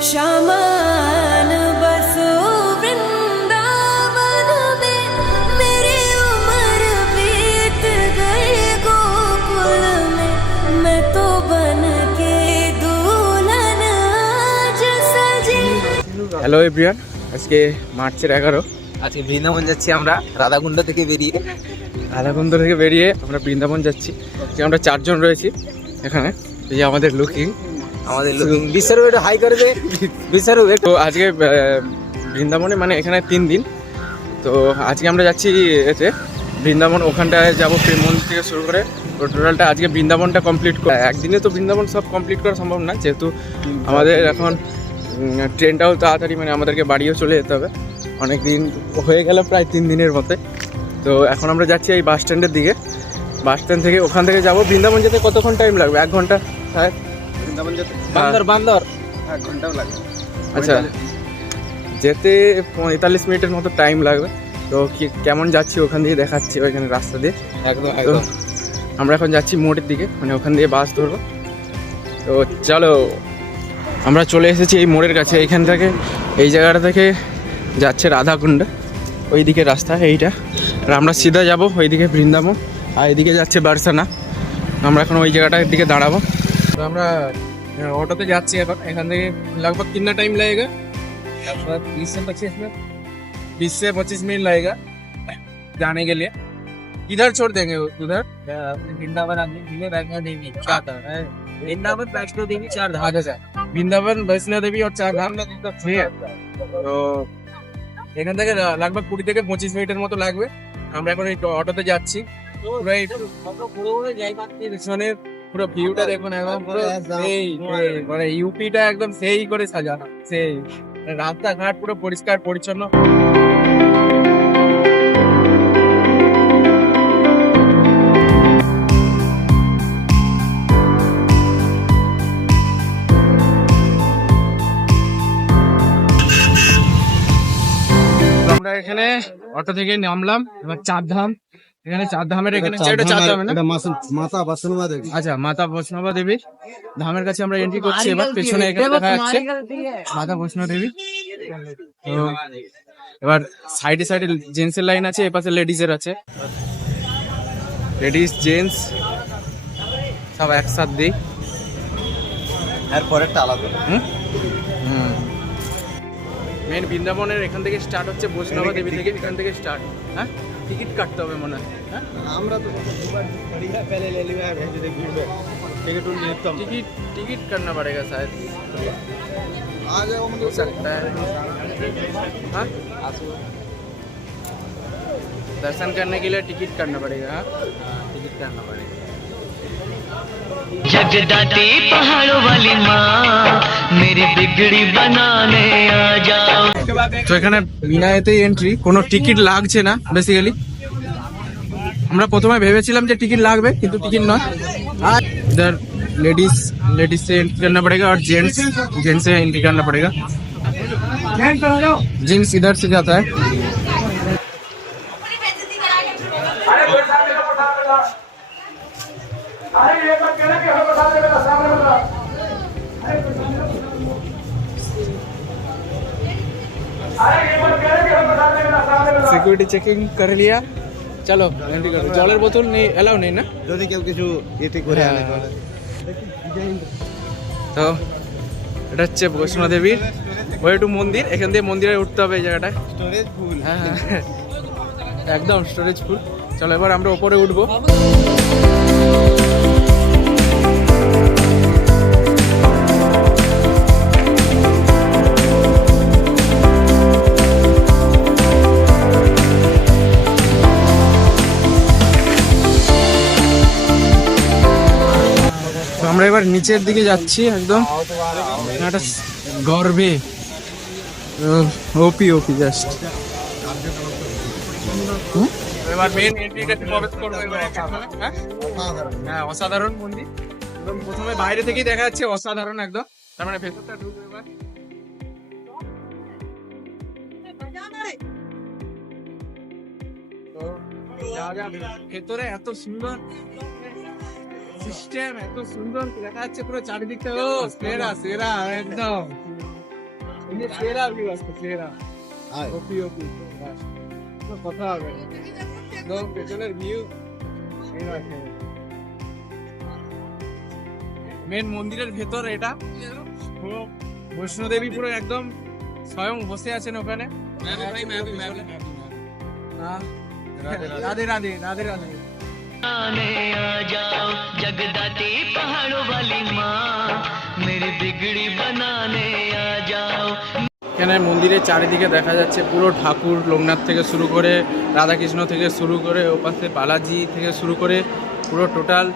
शामान बसो वृंदावन में, मेरी उम्र बीत गई गोकुल में, मैं तो बन के दुल्हन आज सजी। হ্যালো এভরিওয়ান, আজকে মার্চের 11। আজকে বৃন্দাবন যাচ্ছি আমরা রাধাকুণ্ড থেকে বেরিয়ে। রাধাকুণ্ড থেকে বেরিয়ে আমরা বৃন্দাবন যাচ্ছি। যে আমরা 4 জন রয়েছি এখানে। এই যে আমাদের লুকিং বিশ্বরূপ একটু হাই করে দে। বিশ্বরূপ তো আজকে বৃন্দাবনে মানে এখানে 3 দিন। তো আজকে আমরা যাচ্ছি এতে বৃন্দাবন, ওখানটায় যাবো প্রেম মন্দির থেকে শুরু করে। তো টোটালটা আজকে বৃন্দাবনটা কমপ্লিট করে, একদিনে তো বৃন্দাবন সব কমপ্লিট করা সম্ভব না, যেহেতু আমাদের এখন ট্রেনটাও তাড়াতাড়ি, মানে আমাদেরকে বাড়িও চলে যেতে হবে। অনেক দিন হয়ে গেল, প্রায় 3 দিনের মধ্যে। তো এখন আমরা যাচ্ছি এই বাস স্ট্যান্ডের দিকে। বাস স্ট্যান্ড থেকে ওখান থেকে যাবো বৃন্দাবন যেতে কতক্ষণ টাইম লাগবে? 1 ঘন্টা শায়দ। বৃন্দাবন যেতে বান্দর 1 ঘন্টাও লাগবে। আচ্ছা, যেতে 45 মিনিটের মতো টাইম লাগবে। তো কেমন যাচ্ছি ওখান দিয়ে দেখাচ্ছি, ওইখানে রাস্তা দিয়ে। একদম তো আমরা এখন যাচ্ছি মোড়ের দিকে, মানে ওখান দিয়ে বাস ধরবো। তো চলো, আমরা চলে এসেছি এই মোড়ের কাছে। এইখান থেকে, এই জায়গাটা থেকে যাচ্ছে রাধাকুণ্ড, ওই দিকে রাস্তা এইটা। আর আমরা সিধা যাব ওইদিকে বৃন্দাবন, আর এইদিকে যাচ্ছে বারসানা। আমরা এখন ওই জায়গাটার দিকে দাঁড়াবো। তো আমরা ऑटो যাচ্ছি এখন। এখান থেকে लगभग कितना टाइम लगेगा? 20 से 25 मिनट लगेगा जाने के लिए। किधर छोड़ देंगे उधर? বৃন্দাবন বৃন্দাবন বৈষ্ণো দেবী 4 ধাম। अच्छा, বৃন্দাবন বৈষ্ণো দেবী और 4 ধাম। ঠিক আছে, তো এখান থেকে लगभग 20 থেকে 25 মিনিটের মতো লাগবে। আমরা এখন এই অটোতে যাচ্ছি। পুরো এই পুরো ভিউটা দেখুন, একদম পুরো সেই মানে ইউপিটা একদম সেই করে সাজানো, সেই রাস্তাঘাট পুরো পরিষ্কার পরিচ্ছন্ন। আমরা এখানে অটো থেকে নামলাম, এবার 4 ধাম। এখানে 4 ধামের এখানে এটা 4 ধাম না, মাতা বৈষ্ণবা দেবী। আচ্ছা, মাতা বৈষ্ণবা দেবী ধামের কাছে আমরা এন্ট্রি করছি। এবার পেছনে এখানে দেখা যাচ্ছে মাতা বৈষ্ণব দেবী। তো এবার সাইডে সাইডে জেন্টসের লাইন আছে, এ পাশে লেডিজের আছে। লেডিস জেন্টস সব একসাথে দিই। আর পরেরটা আলাদা। মেন বৃন্দাবনের এখান থেকে স্টার্ট হচ্ছে, বৈষ্ণবা দেবী থেকে এখান থেকে স্টার্ট। হ্যাঁ, টিকিট কাটতে হবে মনে হয়। হ্যাঁ, আমরা তো দুবার बढ़िया पहले ले लिया है, भेज दे भीड़ में टिकट उन लेता हूं। टिकट करना पड़ेगा शायद, आ जाओ हो सकता है। हाँ, दर्शन करने के लिए टिकट करना पड़ेगा। हाँ, টিকিট কাটনা পড়েगा। जगदाती पहाड़ों वाली माँ मेरी बिगड़ी बनाने आ जाओ। তো এখানে বিনা এতেই এন্ট্রি, কোনো টিকিট লাগছে না বেসিক্যালি। আমরা প্রথমে ভেবেছিলাম যে টিকিট লাগবে, কিন্তু টিকিট নয়। আর इधर लेडीज से एंट्री करना पड़ेगा और जेंट्स से एंट्री करना पड़ेगा। जेंट्स इधर से जाता है। সিকিউরিটি চেকিং করে লিয়া, চলো এন্ট্রি করো। জলের বোতল নেই, এলাও নেই না যদি কেউ কিছু এতে করে আনে তাহলে। তো এটা হচ্ছে বৈষ্ণো দেবীর ওই একটু মন্দির। এখান দিয়ে মন্দিরে উঠতে হবে এই জায়গাটায়। Storage full. হ্যাঁ, একদম স্টোরেজ ফুল। চলো এবার আমরা উপরে উঠবো। আমরা এবার নিচের দিকে যাচ্ছি একদম। একটা গর্বে ওপি জাস্ট। এবার মেন এন্ট্রিটাতে প্রবেশ করব। হ্যাঁ, অসাধারণ মন্দির। একদম প্রথমে বাইরে থেকেই দেখা যাচ্ছে অসাধারণ একদম। তার মানে ভেতরটা ঢুকবো এবার। তো ভেতরে এত সুন্দর সিস্টেম, এত সুন্দর দেখা যাচ্ছে পুরো চারিদিকটা। ও সেরা একদম। সেরা ভিউ আসছে, সেরা ওপি ওপি কথা হবে না। একদম পেছনের ভিউ মেন মন্দিরের ভেতর এটা পুরো বৈষ্ণোদেবী পুরো একদম স্বয়ং বসে আছেন ওখানে। রাধে রাধে রাধে রাধে। आने आ जाओ जगदाती पहाड़ों वाली माँ मेरी बिगड़ी बनाने आ जाओ। এখানে মন্দিরের চারিদিকে দেখা যাচ্ছে পুরো ঠাকুর, লোকনাথ থেকে শুরু করে রাধাকৃষ্ণ থেকে শুরু করে ওপাশে বালাজি থেকে শুরু করে পুরো টোটাল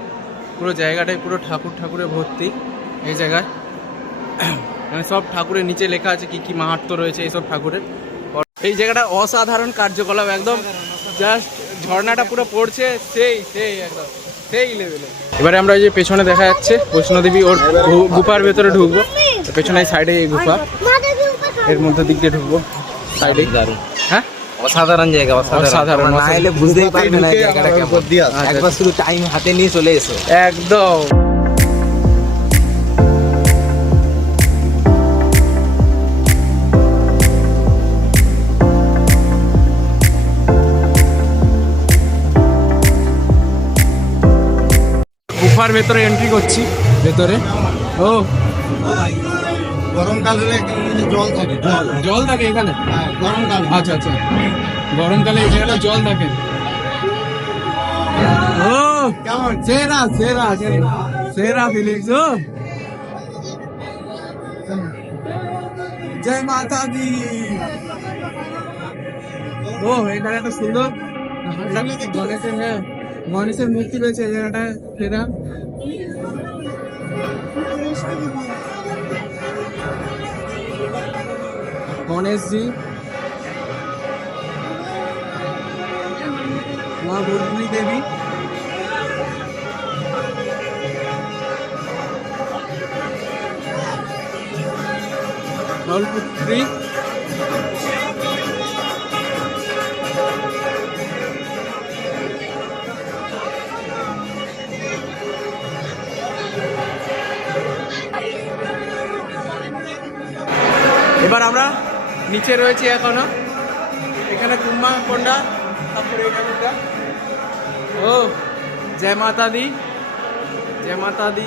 পুরো জায়গাটাই পুরো ঠাকুরে ভর্তি এই জায়গায়। মানে সব ঠাকুরের নিচে লেখা আছে কি কি মাহাত্ম্য রয়েছে এইসব ঠাকুরের। এই জায়গাটা অসাধারণ কার্যকলাপ, একদম জাস্ট ঝর্ণাটা পুরো পড়ছে সেই সেই একদম সেই লেভেলে। এবারে আমরা এই যে পেছনে দেখা যাচ্ছে বৈষ্ণোদেবী, ওর গুফার ভেতরে ঢুকবো। পেছনে সাইডে এই গুফা, এর মধ্যে দিক দিয়ে ঢুকবো সাইডে। হ্যাঁ অসাধারণ জায়গা, অসাধারণ, না এলে বুঝতেই পারবে না জায়গাটা কেমন। একবার শুধু টাইম হাতে নিয়ে চলে এসো একদম। গুফার ভেতরে এন্ট্রি করছি, ভেতরে ও গরমকাল হলে জল থাকে, জল থাকে এখানে। গরমকাল আচ্ছা আচ্ছা, গরমকালে এই জায়গাটা জল থাকে। ও কেমন? সেরা সেরা সেরা সেরা ফিলিংস। ও জয় মাতা দি। ও এই জায়গাটা সুন্দর, গণেশের, হ্যাঁ গণেশের মূর্তি রয়েছে এই জায়গাটা সেরা। গণেশজি, মা বৈষ্ণবী দেবী, নলপুত্রী, এবার আমরা নিচে রয়েছি এখনো। এখানে কুম্মা কোন্ডা, তারপরে এই ঠাকুরটা। ও জয় মাতা দি, জয় মাতা দি।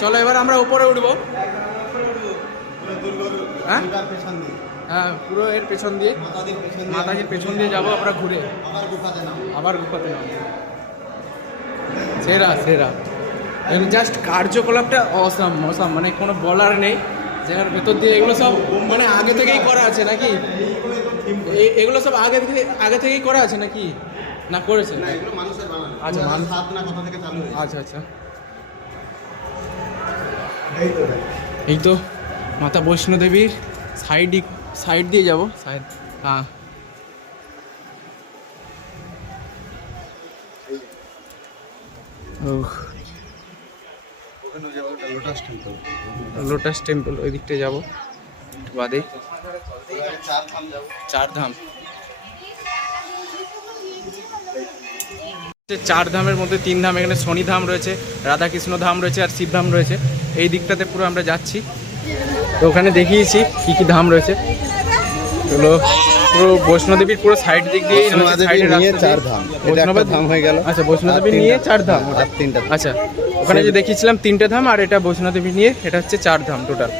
চলো এবার আমরা উপরে উঠবো। হ্যাঁ হ্যাঁ, পুরো এর পেছন দিয়ে, মাতাজির পেছন দিয়ে যাবো আমরা ঘুরে, আবার গুফাতে নামবো। সেরা সেরা, জাস্ট কার্যকলাপটা অসাম অসাম, মানে কোনো বলার নেই। জায়গার ভেতর দিয়ে এগুলো সব মানে আগে থেকেই করা আছে নাকি? এগুলো সব আগে থেকেই করা আছে নাকি, না করেছে? আচ্ছা আচ্ছা আচ্ছা, এই তো মাতা বৈষ্ণোদেবীর সাইড দিয়ে যাবো, সাইড। হ্যাঁ লোটাস টেম্পল, ওই দিকটা যাবো একটু বাদে। চার ধাম, চার ধামের মধ্যে তিন ধাম এখানে শনি ধাম রয়েছে, রাধাকৃষ্ণ ধাম রয়েছে আর শিব ধাম রয়েছে। এই দিকটাতে পুরো আমরা যাচ্ছি, তো ওখানে দেখিয়েছি কি কি ধাম রয়েছে। এগুলো পুরো বৈষ্ণোদেবীর পুরো সাইড দিক দিয়ে ধাম হয়ে গেল। আচ্ছা, বৈষ্ণোদেবী নিয়ে চার ধাম, ওটা তিনটা। আচ্ছা, ওখানে যে দেখিয়েছিলাম তিনটে ধাম, আর এটা বৈষ্ণোদেবী নিয়ে এটা হচ্ছে চার ধাম টোটাল।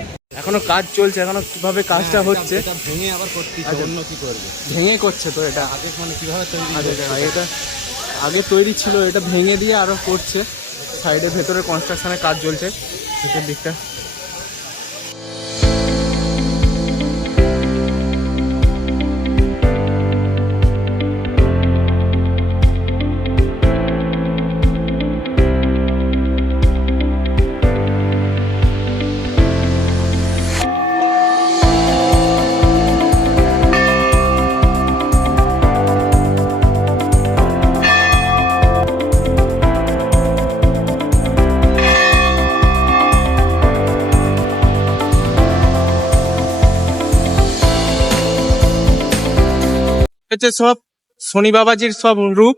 এখনো কাজ চলছে, এখনো কিভাবে কাজটা হচ্ছে ভেঙে আবার করতে অন্য কি করবে, ভেঙে করছে। তো এটা আগে মানে কিভাবে তৈরি, এটা আগে তৈরি ছিল, এটা ভেঙে দিয়ে আরো করছে। সাইডের ভেতরে কনস্ট্রাকশনের কাজ চলছে ভেতর দিকটা। হচ্ছে সব শনি বাবাজির সব রূপ।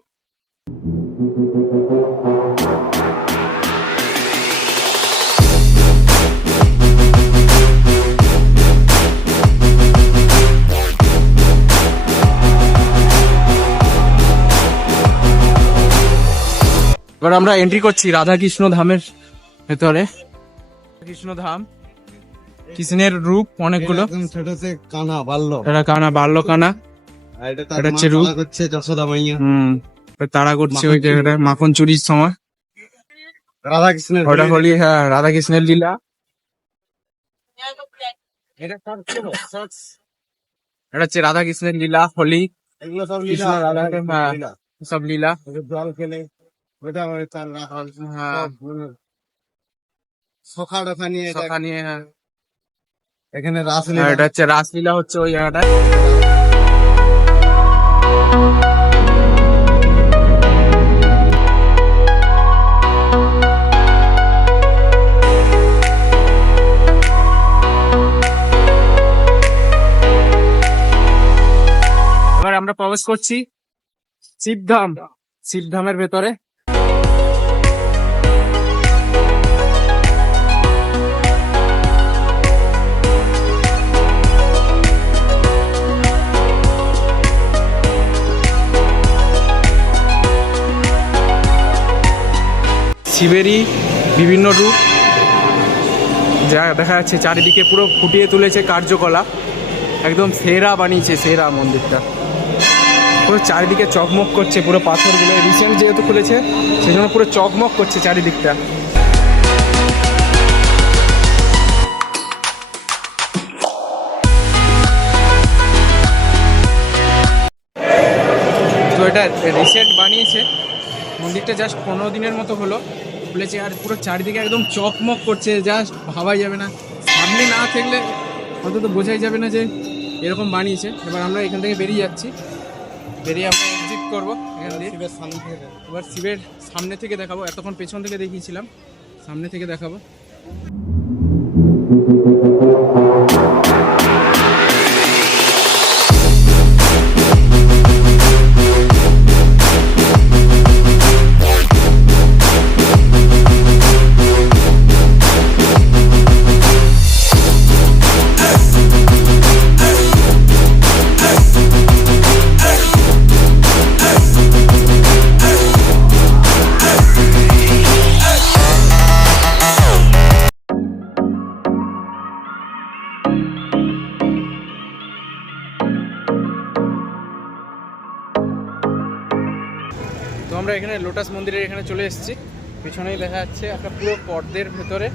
এবার আমরা এন্ট্রি করছি রাধাকৃষ্ণ ধামের ভেতরে। কৃষ্ণ ধাম, কৃষ্ণের রূপ অনেকগুলো। ছোট সে কানা বাল্য, এটা কানা, বাল্য কানা। এটা এটা হচ্ছে রূপ। হচ্ছে যশোদা মাইয়া, তারা করছে ওই জায়গাটায় মাখন চুরির সময়। রাধা কৃষ্ণের ওটা হলি, হ্যাঁ, রাধাকৃষ্ণের লীলা। এটা হচ্ছে রাধাকৃষ্ণের লীলা, হোলি, এগুলো সব কৃষ্ণ লীলা, রাধা, হ্যাঁ, লীলা। সব লীলা। জল খেলে ওটা ওই তার হ্যাঁ, সখা ডখা নিয়ে সখা নিয়ে, হ্যাঁ। এখানে আর রাসলীলা। এটা হচ্ছে রাসলীলা হচ্ছে ওই জায়গাটায়। এবার আমরা প্রবেশ করছি শিবধাম, শিবধামের ভেতরে। শিবেরই বিভিন্ন রূপ যা দেখা যাচ্ছে চারিদিকে, পুরো ফুটিয়ে তুলেছে কার্যকলাপ, একদম সেরা বানিয়েছে, সেরা মন্দিরটা। পুরো চারিদিকে চকমক করছে, পুরো পাথরগুলো রিসেন্ট যেহেতু খুলেছে সেই জন্য পুরো চকমক করছে চারিদিকটা। তো এটা রিসেন্ট বানিয়েছে, মন্দিরটা জাস্ট 15 দিনের মতো হলো খুলেছে, আর পুরো চারিদিকে একদম চকমক করছে, জাস্ট ভাবাই যাবে না। সামনে না থাকলে অন্তত বোঝাই যাবে না যে এরকম বানিয়েছে। এবার আমরা এখান থেকে বেরিয়ে যাচ্ছি, বেরিয়ে আমরা এক্সিট করবো এখান দিয়ে। শিবের সামনে থেকে এবার শিবের সামনে থেকে দেখাবো, এতক্ষণ পেছন থেকে দেখিয়েছিলাম, সামনে থেকে দেখাবো। তো আমরা এখানে লোটাস মন্দিরের এখানে চলে এসেছি, পিছনেই দেখা যাচ্ছে একটা পুরো পর্দের ভেতরে,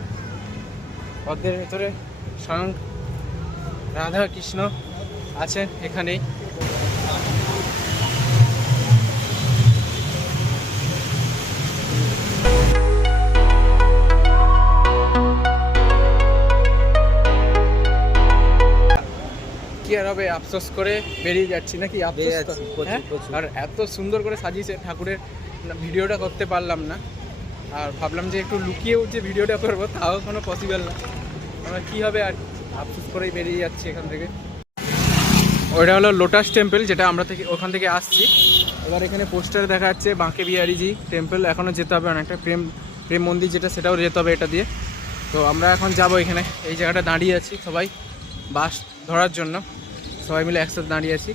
পর্দের ভেতরে স্বয়ং রাধা কৃষ্ণ আছেন এখানেই। কি আর হবে, আফসোস করে বেরিয়ে যাচ্ছি নাকি? আফসোস তো, হ্যাঁ? আর এত সুন্দর করে সাজিয়েছে ঠাকুরের, ভিডিওটা করতে পারলাম না, আর ভাবলাম যে একটু লুকিয়েও যে ভিডিওটা করবো তাও কোনো পসিবল না। আমরা কী হবে, আর আফসোস করেই বেরিয়ে যাচ্ছি এখান থেকে। ওইটা হলো লোটাস টেম্পল, যেটা আমরা ওখান থেকে আসছি। এবার এখানে পোস্টারে দেখা যাচ্ছে বাঁকে বিহারীজি টেম্পল, এখনও যেতে হবে অনেকটা। প্রেম মন্দির যেটা, সেটাও যেতে হবে এটা দিয়ে। তো আমরা এখন যাব এখানে, এই জায়গাটা দাঁড়িয়ে আছি সবাই বাস ধরার জন্য, সবাই মিলে একসাথে দাঁড়িয়ে আছি।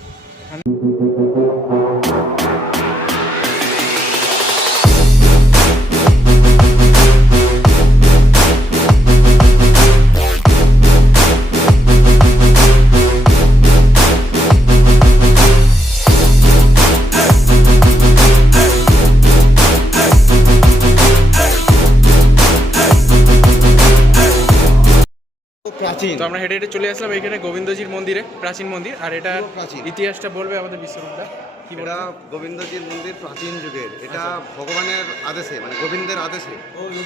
প্রাচীন। তো আমরা হেঁটে হেঁটে চলে আসলাম এখানে গোবিন্দজির মন্দিরে, প্রাচীন মন্দির। আর এটা প্রাচীন। ইতিহাসটা বলবে আমাদের বিশ্বরূপদা। কি এটা গোবিন্দজির মন্দির প্রাচীন যুগের, এটা ভগবানের আদেশে, মানে গোবিন্দের আদেশে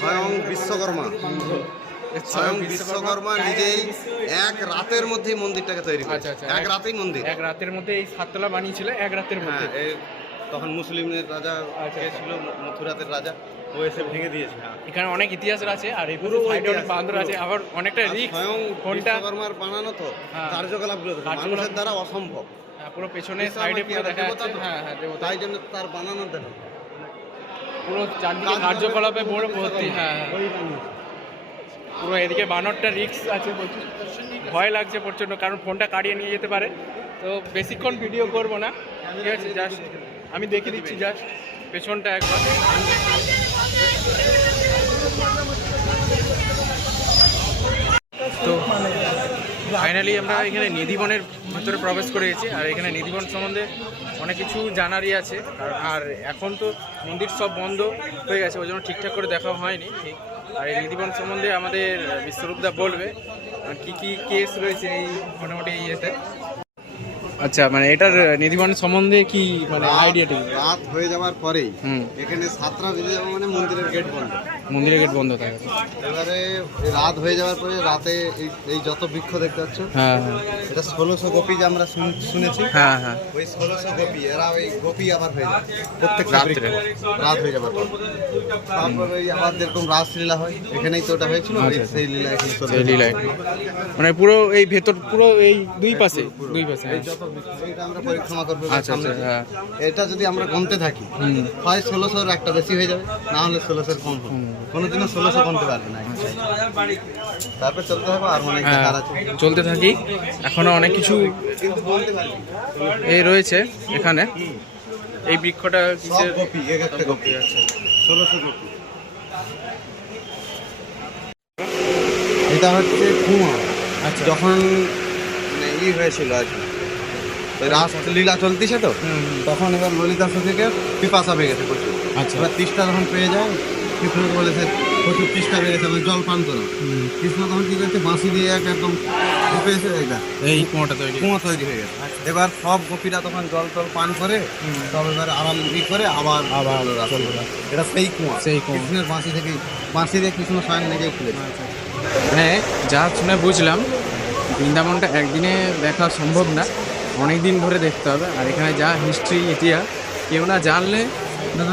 স্বয়ং বিশ্বকর্মা নিজেই এক রাতের মধ্যেই মন্দিরটাকে তৈরি করেছে। এক রাতেই মন্দির, এক রাতের মধ্যে এই 7 তলা বানিয়েছিল, এক রাতের মধ্যে। তখন মুসলিমদের রাজা ছিল, মথুরাতের রাজা, ও এসে ভেঙে দিয়েছে। এখানে অনেক ইতিহাস আছে, আর এই পুরো সাইডে অনেক বান্দর আছে, আবার অনেকটা রিস্ক। স্বয়ং কোনটা বিশ্বকর্মার বানানো তো কার্যকলাপগুলো মানুষের দ্বারা অসম্ভব। পুরো পেছনে সাইডে পুরো দেখা যাচ্ছে, হ্যাঁ হ্যাঁ, তাই জন্য তার বানানো দেখো, পুরো চারদিকে কার্যকলাপে বড় ভর্তি। হ্যাঁ, পুরো এদিকে বানরটা রিস্ক আছে প্রচুর, ভয় লাগছে প্রচণ্ড, কারণ ফোনটা কাড়িয়ে নিয়ে যেতে পারে। তো বেশিক্ষণ ভিডিও করবো না, ঠিক আছে? জাস্ট আমি দেখে দিচ্ছি জাস্ট পেছনটা একবার। তো ফাইনালি আমরা এখানে নিধিবনের ভিতরে প্রবেশ করে গেছি। আর এখানে নিধিবন সম্বন্ধে অনেক কিছু জানারই আছে। আর এখন তো মন্দির সব বন্ধ হয়ে গেছে, ওই জন্য ঠিকঠাক করে দেখা হয়নি ঠিক। আর এই নিধিবন সম্বন্ধে আমাদের বিশ্বরূপদা বলবে কি কি কেস রয়েছে এই মোটামুটি ইয়েতে। আচ্ছা, মানে এটার নিধিবন সম্বন্ধে কি মানে আইডিয়াটা? রাত হয়ে যাওয়ার পরেই এখানে 7টা বেজে যাবে মানে মন্দিরের গেট বন্ধ। মন্দিরের গেট বন্ধ থাকে। এবারে রাত হয়ে যাওয়ার পরে রাতে এই যত বৃক্ষ দেখতে পাচ্ছ, হ্যাঁ হ্যাঁ এটা 1600 গোপী যে আমরা শুনেছি, হ্যাঁ হ্যাঁ ওই 1600 গোপী এরা ওই গোপী আবার হয়ে যায় প্রত্যেক রাত্রে। রাত হয়ে যাবার পর। তারপরে ওই আবার যেরকম রাসলীলা হয়, এখানেই তো ওটা হয়েছিল, আচ্ছা, আচ্ছা। সেই লীলা এখানে চলে। সেই লীলা মানে পুরো এই ভেতর পুরো এই দুই পাশে এই যত বৃক্ষ, এইটা আমরা পরিক্রমা করবো আচ্ছা সামনে আচ্ছা থেকে। হ্যাঁ। এটা যদি আমরা গুনতে থাকি, হয় 1600 একটা বেশি হয়ে যাবে, না হলে 1600 কম হবে। কোনোদিনও 1600 কমতে পারবে না। তারপর চলতে হবে আর অনেক হ্যাঁ, দেখার আছে। চলতে থাকি। এখনো অনেক কিছু কিন্তু বলতে পারবি এই রয়েছে এখানে। এই বৃক্ষটা সব কিসের? গোপী, এক একটা গোপী আছে 1600 গোপী। এটা হচ্ছে কুয়া। আচ্ছা। যখন মানে হয়েছিল আর কি, ওই রাসলীলা চলতেছে তো, তখন এবার ললিতা থেকে পিপাসা পেয়ে গেছে প্রচুর। আচ্ছা। এবার তৃষ্ণা যখন পেয়ে যায়, কৃষ্ণকে বলেছে প্রচুর তৃষ্ণা পেয়ে গেছে, জল পান করো। কৃষ্ণ তখন কি করছে, বাঁশি দিয়ে একদম পেয়েছে, এটা এই কুয়োটা তৈরি। কুয়া তৈরি হয়ে গেছে। এবার সব গোপীরা তখন জল টল পান করে, সব এবার আরাম করে আবার রাসলীলা। এটা সেই কুয়া, সেই কুয়া। কৃষ্ণের বাঁশি দিয়ে কৃষ্ণ স্বয়ং নিজেই খুলেছে। মানে যা শুনে বুঝলাম, বৃন্দাবনটা একদিনে দেখা সম্ভব না, অনেক দিন ধরে দেখতে হবে। আর এখানে যা হিস্ট্রি, ইতিহাস, কেউ না জানলে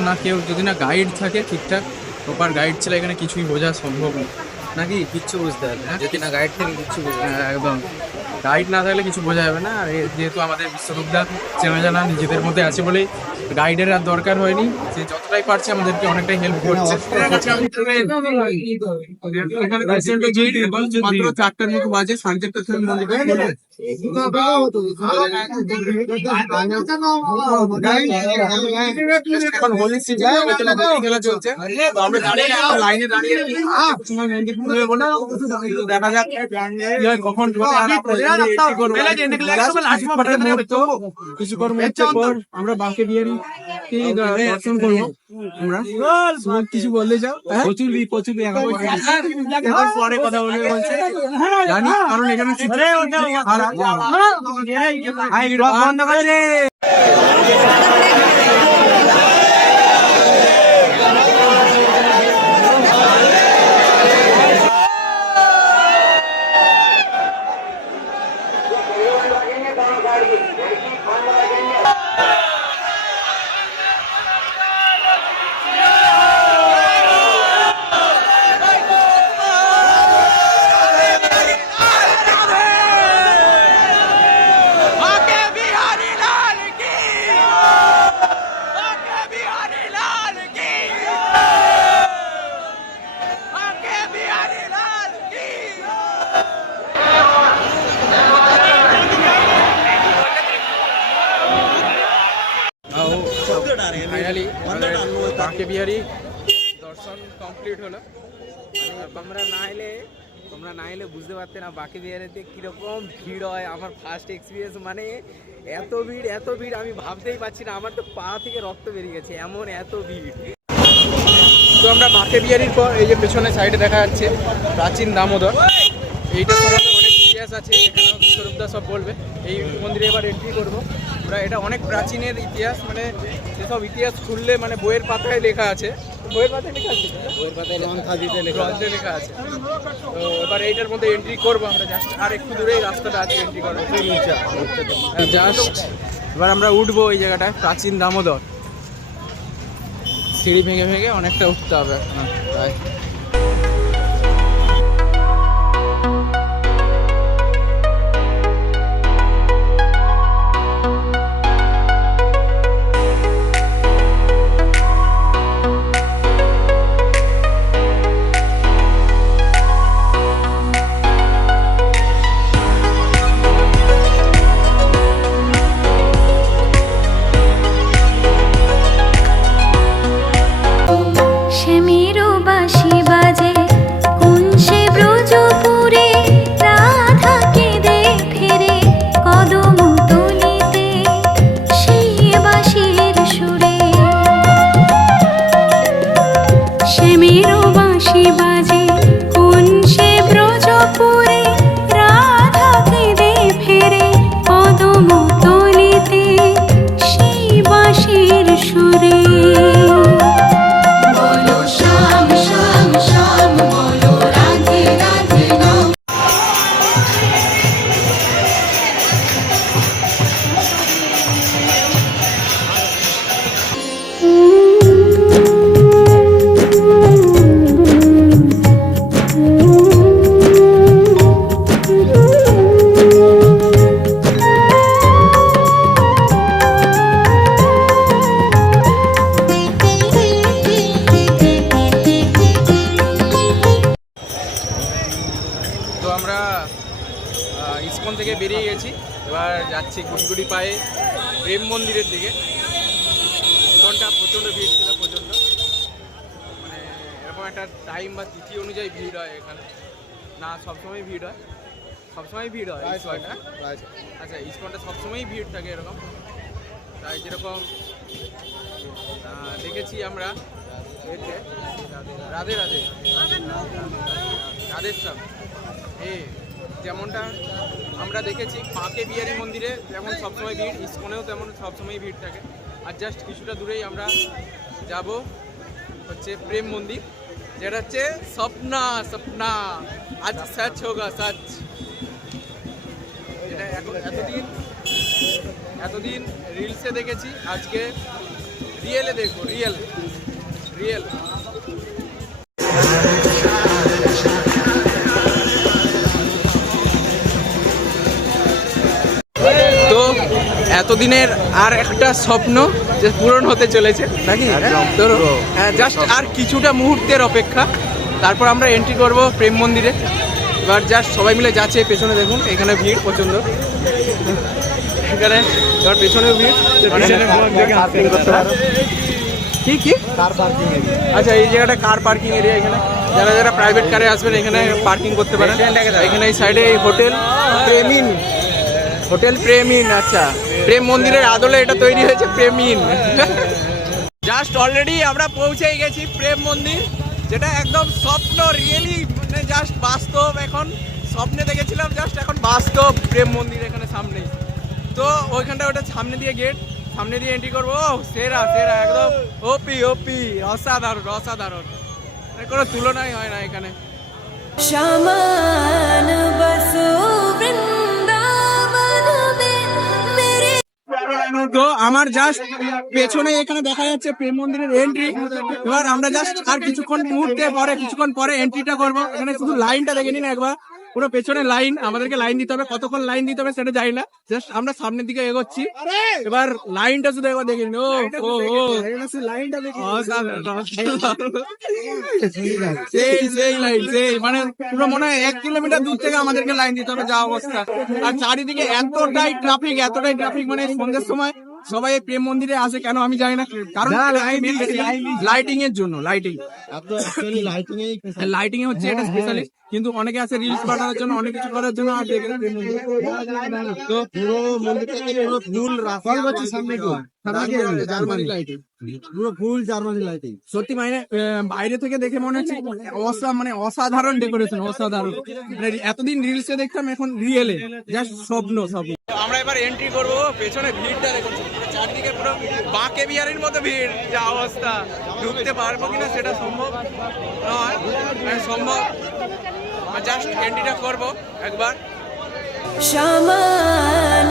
না কেউ যদি না গাইড থাকে ঠিকঠাক, প্রপার গাইড ছিল, এখানে কিছুই বোঝা সম্ভব না নাকি? কিচ্ছু বুঝতে পারবে না যদি না গাইড থেকে কিচ্ছু বুঝতে হ্যাঁ, একদম গাইড না থাকলে কিছু বোঝা যাবে না। আর যেহেতু আমাদের বিশ্বরূপদা চেনা জানা নিজেদের মধ্যে আছে বলেই গাইডের আর দরকার হয়নি। যে যতটাই পারছে আমাদেরকে অনেকটাই হেল্প করছে। মাত্র 4টার মতো বাজে, 4:30 থেকে মন্দির এখন হোলি সিজন, খেলা চলছে। তো আমরা লাইনে দাঁড়িয়ে দেখা যাক কি হয়, কখন কিছুক্ষণ পর আমরা বাঁকে বিহারি দর্শন করবো। আমরা কিছু বলতে চাও? প্রচুর পরে কথা বলবে বলছে, জানি, কারণ এখানে বন্ধ করে। ফাইনালি বাঁকে বিহারি দর্শন কমপ্লিট হলো। তোমরা না এলে বুঝতে পারতে না বাকি বিহারিতে কিরকম ভিড় হয়। আমার ফার্স্ট এক্সপিরিয়েন্স, মানে এত ভিড় আমি ভাবতেই পারছি না। আমার তো পা থেকে রক্ত বেরিয়ে গেছে, এমন এত ভিড়। তো আমরা বাঁকে বিহারির পর এই যে পেছনে সাইডে দেখা যাচ্ছে প্রাচীন দামোদর। এইটার সম্বন্ধে অনেক ইতিহাস আছে, এখানেও বিশ্বরূপদা সব বলবে। এই মন্দিরে এবার এন্ট্রি করবো আমরা। এটা অনেক প্রাচীনের ইতিহাস, মানে যেসব ইতিহাস খুললে মানে বইয়ের পাতায় লেখা আছে। বইয়ের পাতায় লেখা আছে, বইয়ের পাতায় গ্রন্থে লেখা আছে। তো এবার এইটার মধ্যে এন্ট্রি করবো আমরা। জাস্ট আর একটু দূরেই রাস্তাটা আছে এন্ট্রি করবো। জাস্ট এবার আমরা উঠবো এই জায়গাটায়, প্রাচীন দামোদর। সিঁড়ি ভেঙে ভেঙে অনেকটা উঠতে হবে এখন প্রায়। সে এবার যাচ্ছি গুটি গুটি পায়ে প্রেম মন্দিরের দিকে। ঘন্টা প্রচণ্ড ভিড় ছিল, প্রচণ্ড, মানে এরকম একটা টাইম বা তিথি অনুযায়ী ভিড় হয় এখানে, না সবসময় ভিড় হয়? সবসময় ভিড় হয় ইস্কনটা? আচ্ছা, ইস্কনটা সবসময়ই ভিড় থাকে এরকম। তাই যেরকম দেখেছি আমরা এতে রাধে রাধে রাধেশ্যাম যেমনটা আমরা দেখেছি পাকে বিহারী মন্দিরে যেমন সবসময় ভিড়, ইস্কনেও তেমন সবসময় ভিড় থাকে। আর জাস্ট কিছুটা দূরেই আমরা যাব হচ্ছে প্রেম মন্দির, যেটা হচ্ছে সপনা সপনা আজ সচ হোগা সচ। এটা এতদিন রিলসে দেখেছি, আজকে রিয়েলে দেখবো, রিয়েল। তো এতদিনের আর একটা স্বপ্ন যে পূরণ হতে চলেছে নাকি, ধরো জাস্ট আর কিছুটা মুহূর্তের অপেক্ষা, তারপর আমরা এন্ট্রি করব প্রেম মন্দিরে। এবার জাস্ট সবাই মিলে যাচ্ছে, পেছনে দেখুন এখানে ভিড় প্রচণ্ড, এখানে এবার পেছনেও ভিড়। কি কার পার্কিং এরিয়া? আচ্ছা, এই জায়গাটা কার পার্কিং এরিয়া। এখানে যারা প্রাইভেট কারে আসবেন এখানে পার্কিং করতে পারেন। এখানে এই সাইডে এই হোটেল প্রেমিন। আচ্ছা, প্রেম মন্দিরের আদলে এটা তৈরি হয়েছে প্রেমিন। জাস্ট অলরেডি আমরা পৌঁছেই গেছি প্রেম মন্দির, যেটা একদম স্বপ্ন, রিয়েলি মানে জাস্ট বাস্তব। এখন স্বপ্নে দেখেছিলাম, জাস্ট এখন বাস্তব প্রেম মন্দির এখানে সামনেই। তো ওইখানটা ওটা সামনে দিয়ে গেট, সামনে দিয়ে এন্ট্রি করবো। সেরা একদম ওপি অসাধারণ, কোনো তুলনাই হয় না এখানে। शामान बसो वृंदावन में मेरे। তো আমার জাস্ট পেছনে এখানে দেখা যাচ্ছে প্রেম মন্দিরের এন্ট্রি। এবার আমরা জাস্ট আর কিছুক্ষণ পরে এন্ট্রিটা করবো। এখানে শুধু লাইনটা দেখে নিন একবার, পুরো পেছনে লাইন, আমাদেরকে লাইন দিতে হবে। কতক্ষণ লাইন দিতে হবে সেটা জানি না, জাস্ট আমরা সামনের দিকে এগোচ্ছি। এবার লাইনটা শুধু একবার দেখে নিন। সেই মানে পুরো মনে হয় 1 কিলোমিটার দূর থেকে আমাদেরকে লাইন দিতে হবে, যা অবস্থা। আর চারিদিকে এতটাই ট্রাফিক, মানে সন্ধ্যের সময় সবাই এই প্রেম মন্দিরে আসে কেন আমি জানি না, কারণ লাইটিং এর জন্য। লাইটিং এ হচ্ছে এটা স্পেশালি, কিন্তু অনেকে আছে রিলস বানানোর জন্য, অনেক কিছু করার জন্য। আর তো পুরো মন্দিরটাকে পুরো ফুল রাস্তা হচ্ছে সামনে, জার্মানি লাইটিং, পুরো ফুল জার্মানি লাইটিং। সত্যি মানে বাইরে থেকে দেখে মনে হচ্ছে অসাধারণ ডেকোরেশন, অসাধারণ। এতদিন রিলসে দেখতাম, এখন রিয়েলে জাস্ট স্বপ্ন। আমরা এবার এন্ট্রি করবো, পেছনে ভিড়টা দেখুন, চারদিকে পুরো বাকে বিহারের মতো ভিড়, যা অবস্থা। ঢুকতে পারবো কিনা সেটা সম্ভব নয়, সম্ভব জাস্ট এন্ট্রিটা করবো একবার। शामान